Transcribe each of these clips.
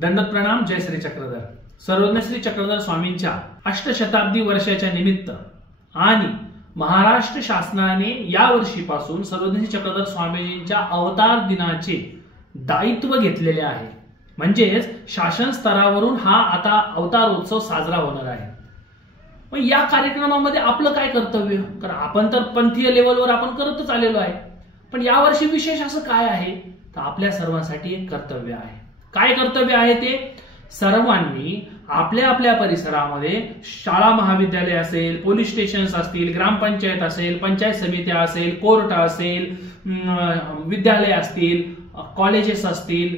दंडवत प्रणाम. जय श्री चक्रधर. सर्वज्ञ श्री चक्रधर स्वामींच्या अष्टशताब्दी वर्षाच्या निमित्त आणि महाराष्ट्र शासनाने या वर्षीपासून सर्वज्ञ श्री चक्रधर स्वामीजींच्या अवतार दिनाचे दायित्व घेतलेले आहे. म्हणजेच शासन स्तरावरून हा आता अवतार उत्सव साजरा होणार आहे. मग या कार्यक्रमामध्ये आपलं काय कर्तव्य? कारण आपण तर पंथीय लेवलवर आपण करतच आलेलो आहे, पण यावर्षी विशेष असं काय आहे? तर आपल्या सर्वांसाठी एक कर्तव्य आहे. काय कर्तव्य आहे ते? सर्वांनी आपल्या आपल्या परिसरामध्ये शाळा महाविद्यालय असेल, पोलीस स्टेशन असतील, ग्रामपंचायत असेल, पंचायत समित्या असेल, कोर्ट असेल, विद्यालय असतील, कॉलेजेस असतील,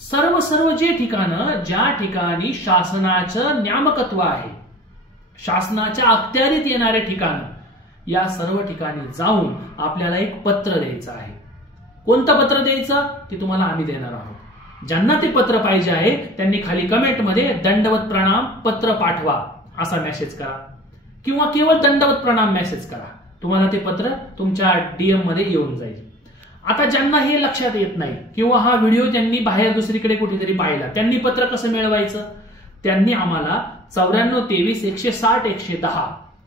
सर्व जे ठिकाणं ज्या ठिकाणी शासनाचं नियामकत्व आहे, शासनाच्या अखत्यारीत येणारे ठिकाणं, या सर्व ठिकाणी जाऊन आपल्याला एक पत्र द्यायचं आहे. कोणतं पत्र द्यायचं ते तुम्हाला आम्ही देणार आहोत. ज्यांना ते पत्र पाहिजे आहे त्यांनी खाली कमेंटमध्ये दंडवत प्रणाम पत्र पाठवा असा मेसेज करा, किंवा केवळ दंडवत प्रणाम मेसेज करा. तुम्हाला ते पत्र तुमच्या डीएम मध्ये येऊन जाईल. आता ज्यांना हे लक्षात येत नाही किंवा हा व्हिडिओ त्यांनी बाहेर दुसरीकडे कुठेतरी पाहिला, त्यांनी पत्र कसं मिळवायचं? त्यांनी आम्हाला 9423160110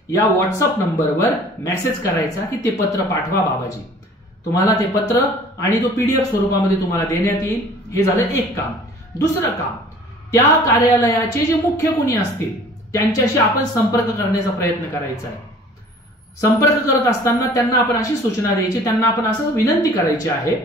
या व्हॉट्सअप नंबरवर मेसेज करायचा की ते पत्र पाठवा बाबाजी. तुम्हाला ते पत्र आणि तो पीडीएफ स्वरूपामध्ये तुम्हाला देण्यात येईल. हे झालं एक काम. दुसरं काम, त्या कार्यालयाचे जे मुख्य कोणी असतील त्यांच्याशी आपण संपर्क करण्याचा प्रयत्न करायचा आहे. संपर्क करत असताना त्यांना आपण अशी सूचना द्यायची, त्यांना आपण असं विनंती करायची आहे,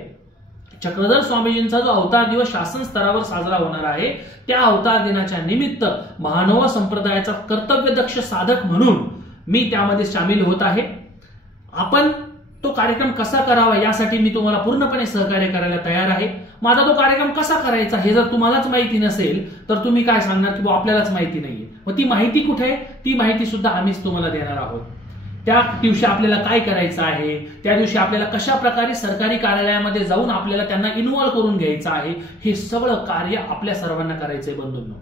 चक्रधर स्वामीजींचा जो अवतार दिवस शासन स्तरावर साजरा होणार आहे, त्या अवतार दिनाच्या निमित्त महानुभाव संप्रदायाचा कर्तव्यदक्ष साधक म्हणून मी त्यामध्ये सामील होत आहे. आपण तो कार्यक्रम कसा करावा यासाठी मी तुम्हाला पूर्णपणे सहकार्य करायला तयार आहे. माझा तो कार्यक्रम कसा करायचा हे जर तुम्हालाच माहिती नसेल तर तुम्ही काय सांगणार की आपल्यालाच माहिती नाहीये. मग ती माहिती कुठे आहे? ती माहिती सुद्धा आम्हीच तुम्हाला देणार आहोत. त्या दिवशी आपल्याला काय करायचं आहे, त्या दिवशी आपल्याला कशा प्रकारे सरकारी कार्यालयामध्ये जाऊन आपल्याला त्यांना इन्व्हॉल्व करून घ्यायचं आहे, हे सगळं कार्य आपल्या सर्वांना करायचंय. बंधूंनो,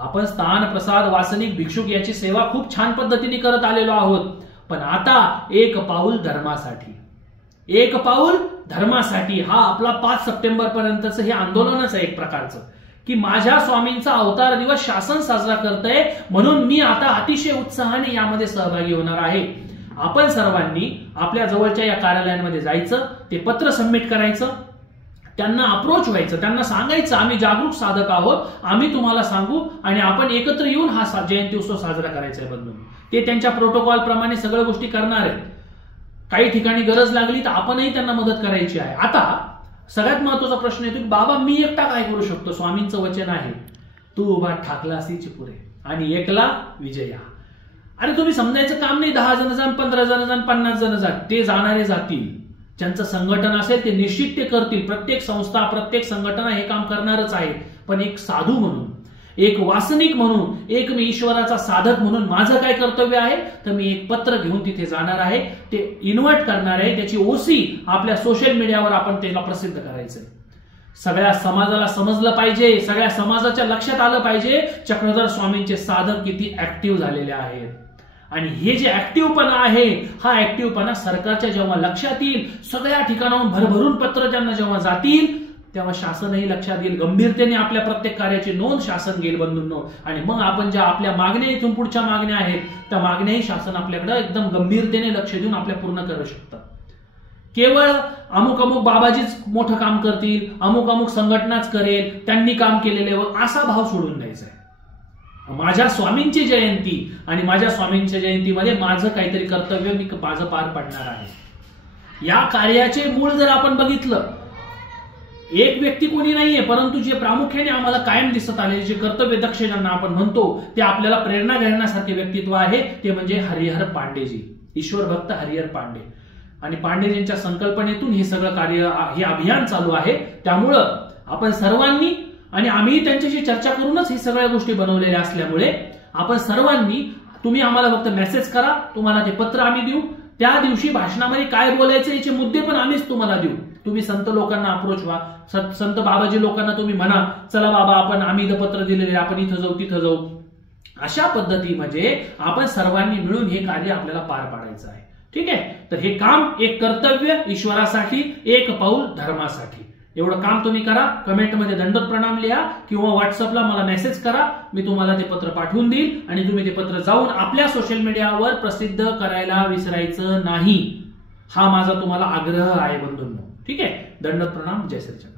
आपण स्थान प्रसाद वासनिक भिक्षुक याची सेवा खूप छान पद्धतीने करत आलेलो आहोत, पण आता एक पाऊल धर्मासाठी, एक पाऊल धर्मासाठी हा आपला 5 सप्टेंबर पर्यंतचं हे आंदोलनच आहे एक प्रकारचं, की माझ्या स्वामींचा अवतार दिवस शासन साजरा करतंय म्हणून मी आता अतिशय उत्साहाने यामध्ये सहभागी होणार आहे. आपण सर्वांनी आपल्या जवळच्या या कार्यालयांमध्ये जायचं, ते पत्र सबमिट करायचं, त्यांना अप्रोच व्हायचं, त्यांना सांगायचं आम्ही जागरूक साधक आहोत, आम्ही तुम्हाला सांगू आणि आपण एकत्र येऊन हा जयंती उत्सव साजरा करायचा आहे. बंधू, ते त्यांच्या प्रोटोकॉल प्रमाणे सगळ्या गोष्टी करणार आहेत. काही ठिकाणी गरज लागली तर आपणही त्यांना मदत करायची आहे. आता सगळ्यात महत्वाचा प्रश्न येतो की बाबा मी एकटा काय करू शकतो? स्वामींचं वचन आहे, तू उभा ठाकलासी चिपुरे आणि एकला विजया. आणि तुम्ही समजायचं काम नाही 10 जण जाण, 15 जण जाण, 50 जण जाण, ते जाणारे जातील. ज्यांचं संघटन असेल ते निश्चित ते करतील. प्रत्येक संस्था, प्रत्येक संघटना हे काम करणारच आहे. पण एक साधू म्हणून, एक वासनिक म्हणून, एक मी ईश्वराचा साधक म्हणून माझं काय कर्तव्य आहे? तर मी एक पत्र घेऊन तिथे जाणार आहे, ते इन्व्हाइट करणार आहे, त्याची ओसी आपल्या सोशल मीडियावर आपण त्याला प्रसिद्ध करायचंय. सगळ्या समाजाला समजलं पाहिजे, सगळ्या समाजाच्या लक्षात आलं पाहिजे चक्रधर स्वामींचे साधक किती ऍक्टिव्ह झालेले आहेत. आणि हे जे ऍक्टिव्हपणा आहे, हा ऍक्टिव्हपणा सरकारच्या जेव्हा लक्षात येईल, सगळ्या ठिकाणाहून भरभरून पत्र ज्यांना जेव्हा जातील, तेव्हा शासनही लक्षात येईल. गंभीरतेने आपल्या प्रत्येक कार्याची नोंद शासन घेईल. बंधूंनो, आणि मग आपण ज्या आपल्या मागण्या, इथून पुढच्या मागण्या आहेत, त्या मागण्याही शासन आपल्याकडे एकदम गंभीरतेने लक्ष देऊन आपल्या पूर्ण करू शकतात. केवळ अमुक अमुक बाबाजीच मोठं काम करतील, अमुक अमुक संघटनाच करेल, त्यांनी काम केलेले असा भाव सोडून द्यायचा आहे. माझ्या स्वामींची जयंती आणि माझ्या स्वामींच्या जयंतीमध्ये माझं काहीतरी कर्तव्य मी माझं पार पडणार आहे. या कार्याचे मूळ जर आपण बघितलं, एक व्यक्ती कोणी नाहीये, परंतु जे प्रामुख्याने आम्हाला कायम दिसत आले, जे कर्तव्य दक्ष ज्यांना आपण म्हणतो, ते आपल्याला प्रेरणा घेण्यासारखे व्यक्तित्व आहे, ते म्हणजे हरिहर पांडेजी, ईश्वर भक्त हरिहर पांडे. आणि पांडेजींच्या संकल्पनेतून हे सगळं कार्य, हे अभियान चालू आहे. त्यामुळं आपण सर्वांनी, आणि आम्ही त्यांच्याशी चर्चा करूनच ही सगळ्या गोष्टी बनवलेल्या असल्यामुळे आपण सर्वांनी, तुम्ही आम्हाला फक्त मेसेज करा, तुम्हाला ते पत्र आम्ही देऊ. त्या दिवशी भाषणामध्ये काय बोलायचं याचे मुद्दे पण आम्हीच तुम्हाला देऊ. तुम्ही संत लोकांना अप्रोच व्हा, संत बाबाजी लोकांना तुम्ही म्हणा, चला बाबा आपण आम्ही इथं पत्र दिलेले, आपण इथं जाऊ, तिथं जाऊ. अशा पद्धतीमध्ये आपण सर्वांनी मिळून हे कार्य आपल्याला पार पाडायचं आहे. ठीक आहे. तर हे काम एक कर्तव्य ईश्वरासाठी, एक पाऊल धर्मासाठी. एवढं काम तुम्ही करा. कमेंटमध्ये दंडोत प्रणाम लिहा किंवा व्हॉट्सअपला मला मेसेज करा. मी तुम्हाला ते पत्र पाठवून देईल आणि तुम्ही ते पत्र जाऊन आपल्या सोशल मीडियावर प्रसिद्ध करायला विसरायचं नाही. हा माझा तुम्हाला आग्रह आहे बंधूंनो. ठीक आहे. दंडोत प्रणाम. जय श्री कृष्ण.